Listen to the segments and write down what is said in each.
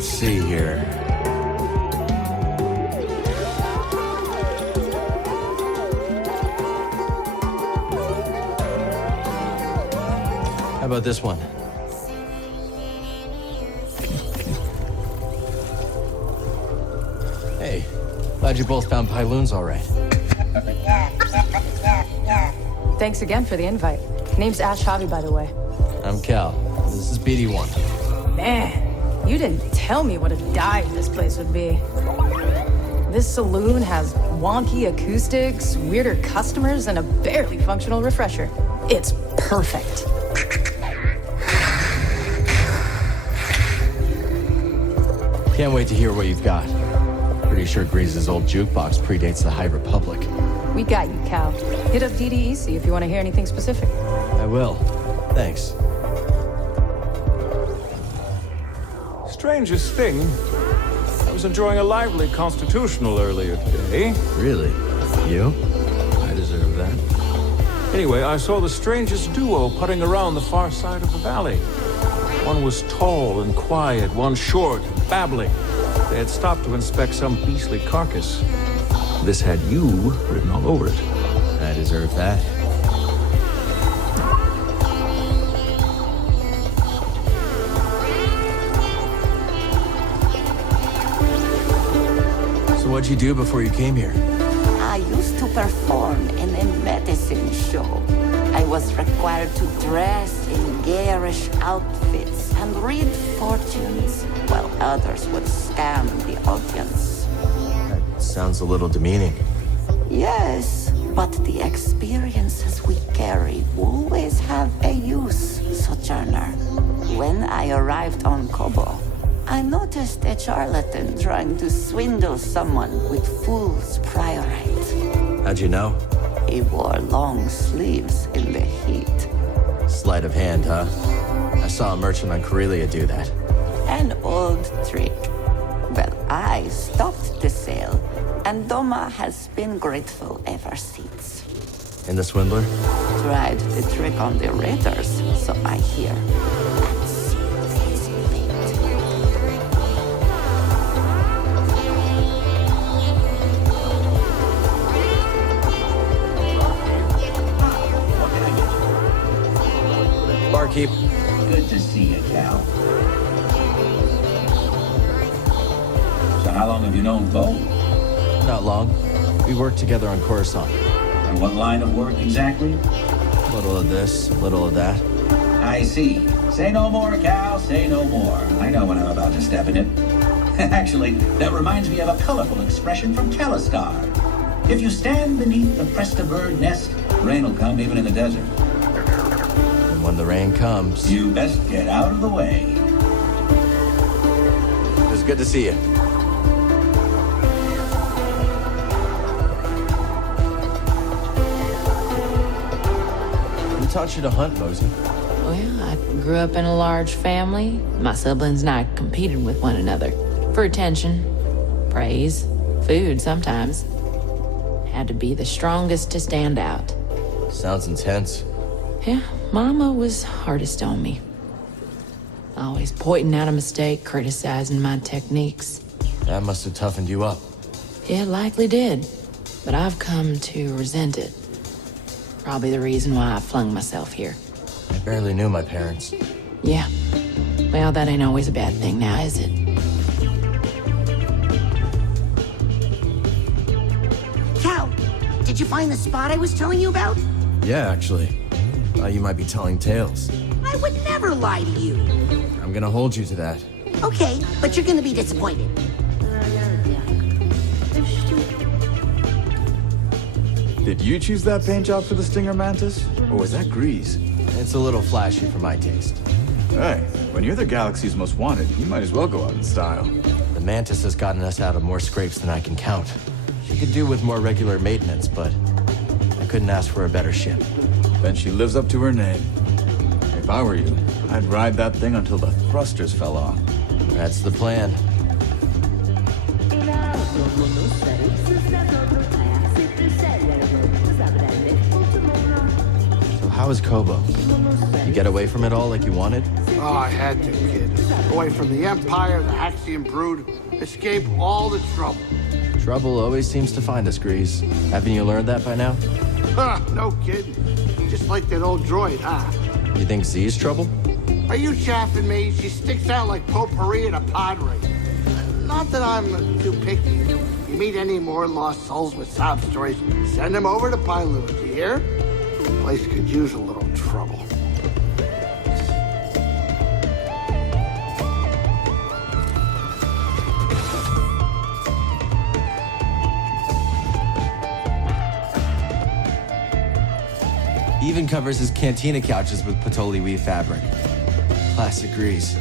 Let's see here. How about this one? Hey, glad you both found Pyloons all right. Thanks again for the invite. Name's Ash Hobby, by the way. I'm Cal. This is BD1. Man, you didn't tell me what a dive this place would be. This saloon has wonky acoustics, weirder customers, and a barely functional refresher. It's perfect. Can't wait to hear what you've got. Pretty sure Grease's old jukebox predates the High Republic. We got you, Cal. Hit up DDEC if you want to hear anything specific. I will. Thanks. Strangest thing, I was enjoying a lively constitutional earlier today. Really? You? I deserve that. Anyway, I saw the strangest duo putting around the far side of the valley. One was tall and quiet, one short and babbling. They had stopped to inspect some beastly carcass. This had you written all over it. I deserve that. So what'd you do before you came here? I used to perform in a medicine show. I was required to dress in garish outfits and read fortunes, while others would scam the audience. That sounds a little demeaning. Yes, but the experiences we carry always have a use, Sojourner. When I arrived on Kobo, I noticed a charlatan trying to swindle someone with fool's priorite. How'd you know? He wore long sleeves in the heat. Sleight of hand, huh? I saw a merchant on Corellia do that. An old trick. Well, I stopped the sale, and Doma has been grateful ever since. And the swindler? Tried the trick on the raiders, so I hear. And sealed his fate. Barkeep. Good to see you, Cal. So how long have you known Bo? Not long. We worked together on Coruscant. And what line of work exactly? A little of this, a little of that. I see. Say no more, Cal, say no more. I know when I'm about to step in it. Actually, that reminds me of a colorful expression from Calistar. If you stand beneath the Presta bird nest, rain will come even in the desert. And when the rain comes... You best get out of the way. It was good to see you. Who taught you to hunt, Mosey? Well, I grew up in a large family. My siblings and I competed with one another. For attention, praise, food sometimes. Had to be the strongest to stand out. Sounds intense. Yeah, Mama was hardest on me. Always pointing out a mistake, criticizing my techniques. That must have toughened you up. It likely did, but I've come to resent it. Probably the reason why I flung myself here. I barely knew my parents. Yeah. Well, that ain't always a bad thing now, is it? Cal, did you find the spot I was telling you about? Yeah, actually. Thought you might be telling tales. I would never lie to you. I'm gonna hold you to that. Okay, but you're gonna be disappointed. Did you choose that paint job for the Stinger Mantis? Or was that Grease? It's a little flashy for my taste. Hey, when you're the galaxy's most wanted, you might as well go out in style. The Mantis has gotten us out of more scrapes than I can count. She could do with more regular maintenance, but I couldn't ask for a better ship. Then she lives up to her name. If I were you, I'd ride that thing until the thrusters fell off. That's the plan. So how is Kobo? You get away from it all like you wanted? Oh, I had to, kid. Away from the Empire, the Haxian brood, escape all the trouble. Trouble always seems to find us, Grease. Haven't you learned that by now? Huh, no kidding. Just like that old droid, huh? You think Z's trouble? Are you chaffing me? She sticks out like potpourri at a pod race. Not that I'm too picky. You meet any more lost souls with sob stories, send them over to Pyloon, you hear? The place could use a little trouble. Even covers his cantina couches with patchouli weave fabric. Classic Grease.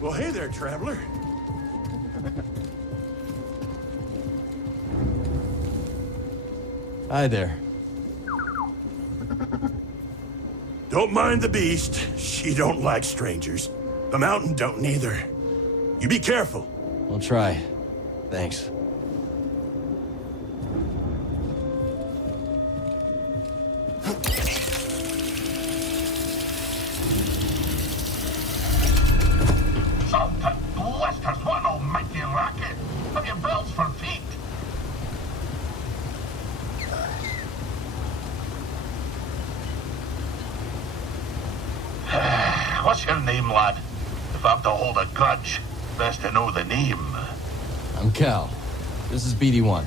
Well, hey there, traveler. Hi there. Don't mind the beast. She don't like strangers. The mountain don't neither. You be careful. We'll try. Thanks. Sultan blisters, what an almighty racket! Have you bells for feet? What's your name, lad? If I'm to hold a grudge, best to know the name. I'm Cal. This is BD1.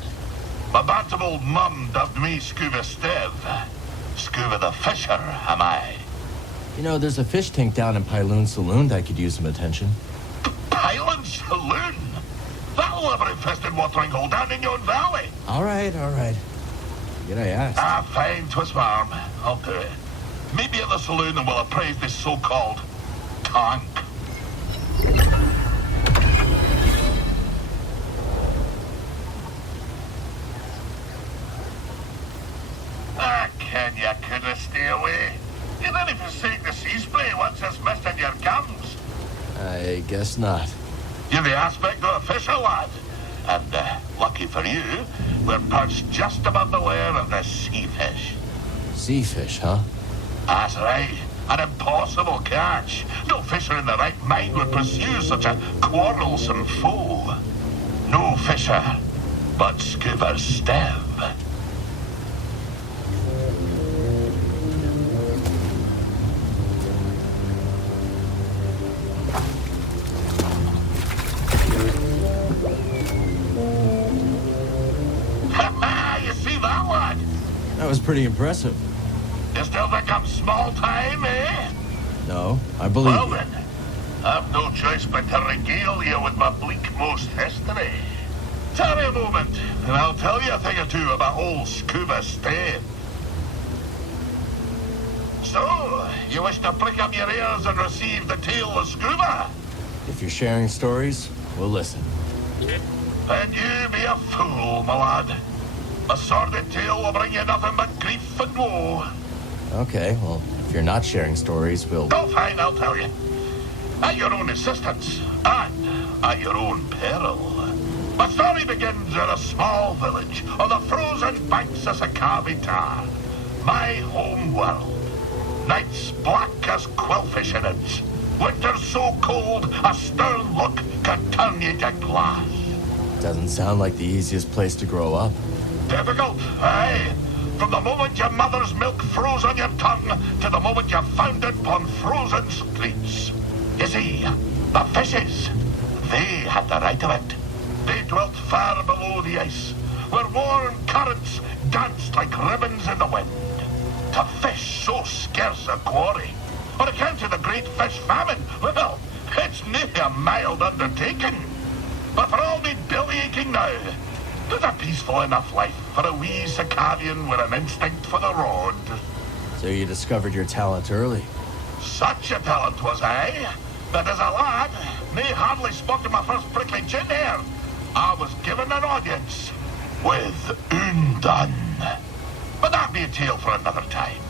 My bantam old mum dubbed me Scuba Stev. Scuba the Fisher, am I? You know, there's a fish tank down in Pyloon Saloon that could use some attention. Pylon Saloon? That'll have an infested watering hole down in yon valley. All right. Did I ask? Ah, fine, twist my arm. I'll do it. Meet me at the saloon and we'll appraise this so-called tank. Ken, you couldn't stay away. You didn't forsake the sea spray once it's missed in your gums. I guess not. You're the aspect of a fisher, lad. And, lucky for you, we're perched just above the lair of the sea fish. Sea fish, huh? That's right. An impossible catch. No fisher in the right mind would pursue such a quarrelsome foe. No fisher, but Scuba Stev. You see that, lad? That was pretty impressive. You still think I'm small time, eh? No, I believe Well you. then, I've no choice but to regale you with my bleak-most history. Tarry a moment, and I'll tell you a thing or two about old Scuba Stev. So, you wish to prick up your ears and receive the tale of Scuba? If you're sharing stories, we'll listen. Then you be a fool, my lad. A sordid tale will bring you nothing but grief and woe. Okay, well, if you're not sharing stories, we'll... Oh, fine, I'll tell you. At your own insistence, and at your own peril. My story begins in a small village on the frozen banks of Sakavi Tar, my home world. Nights black as quillfish in it. Winters so cold, a stern look can turn you to glass. Doesn't sound like the easiest place to grow up. Difficult, aye. From the moment your mother's milk froze on your tongue to the moment you found it on frozen streets. You see, the fishes, they had the right of it. They dwelt far below the ice, where warm currents danced like ribbons in the wind. To fish so scarce a quarry, on account of the great fish famine, well, it's near a mild undertaking. But for all me belly aching now, there's a peaceful enough life for a wee Sicarian with an instinct for the road. So you discovered your talent early. Such a talent was I, that as a lad, me hardly spoke my first prickly chin hair. I was given an audience with Undone. But that be a tale for another time.